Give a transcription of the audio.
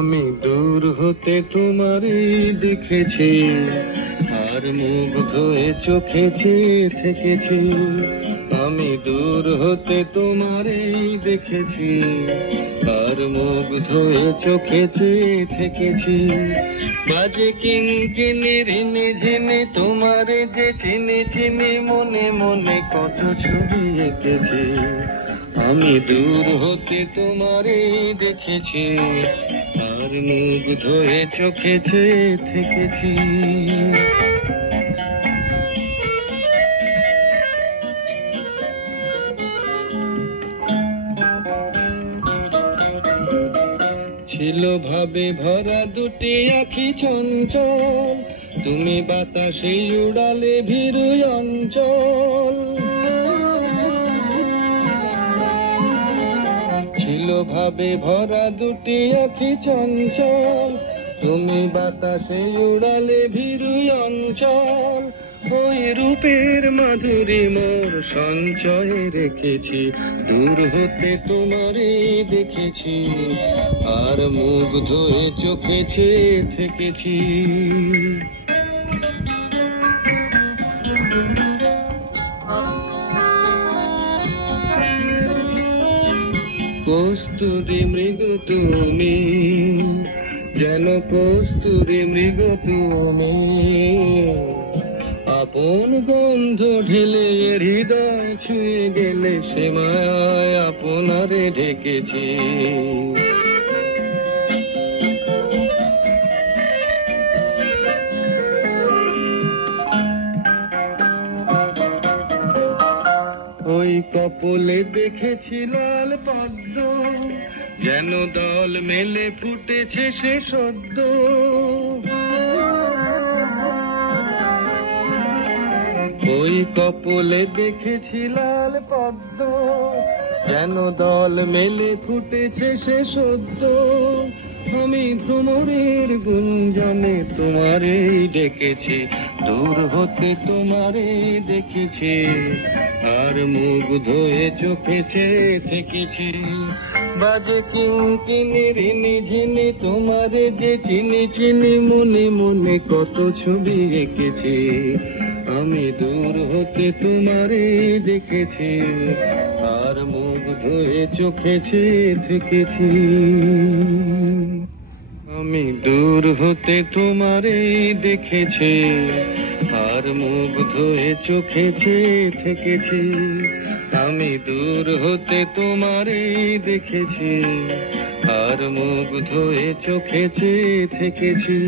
আমি দূর হতে তোমারই দেখেছি, আর মুগ্ধ হয়ে চোখে চেয়ে থেকেছি। আমি দূর হতে তোমারই দেখেছি, আর মুগ্ধ হয়ে চোখে চেয়ে থেকেছি। বাজে কিঙ্কিণীর ঝিনি তোমারে যে চিনি চিনি, মনে মনে কত ছবি এঁকেছি। আমি দূর হতে তোমারে দেখেছি, আর মুগ্ধ হয়ে চোখে চেয়ে থেকেছি। ছিল ভাবে ভরা দুটি আখি চঞ্চল, তুমি বাতাসে উড়ালে ভীরু অঞ্চল। ছিল ভাবে ভরা দুটি আখি চঞ্চল, তুমি বাতাসে উড়ালে ভীরু অঞ্চল। ওই রূপের মাধুরী মোর সঞ্চয়ে রেখেছি, দূর হতে তোমারে দেখেছি, আর মুগ্ধ হয়ে চোখে চেয়ে থেকেছি। কস্তুরী মৃগ তুমি, যেন কস্তুরী মৃগ তুমি, আপন গন্ধ ঢেলে হৃদয় ছুঁয়ে গেলে, সে মায়ায় আপনারে ঢেকেছি। ওই কপলে দেখেছি লাল পদ্ম, যেন দল মেলে ফুটেছে সে সদ্য। ওই কপলে দেখেছি লাল পদ্ম, যেন দল মেলে ফুটেছে সে সদ্য। আমি ভ্রমরের গুঞ্জনে তোমারে ডেকেছি, দূর হতে তোমারে দেখেছি, আর মুগ্ধ হয়ে চোখে চেয়ে থেকেছি। বাজে কিঙ্কিণীর ঝিনি তোমারে যে চিনি চিনি, মনে মনে কত ছবি এঁকেছি। আমি দূর হতে তোমারে দেখেছি, আর মুগ্ধ হয়ে চোখে চেয়ে থেকেছি। আমি দূর হতে তোমারে দেখেছি, আর মুগ্ধ হয়ে চোখে চেয়ে থেকেছি। আমি দূর হতে তোমারে দেখেছি, আর মুগ্ধ হয়ে চোখে চেয়ে থেকেছি।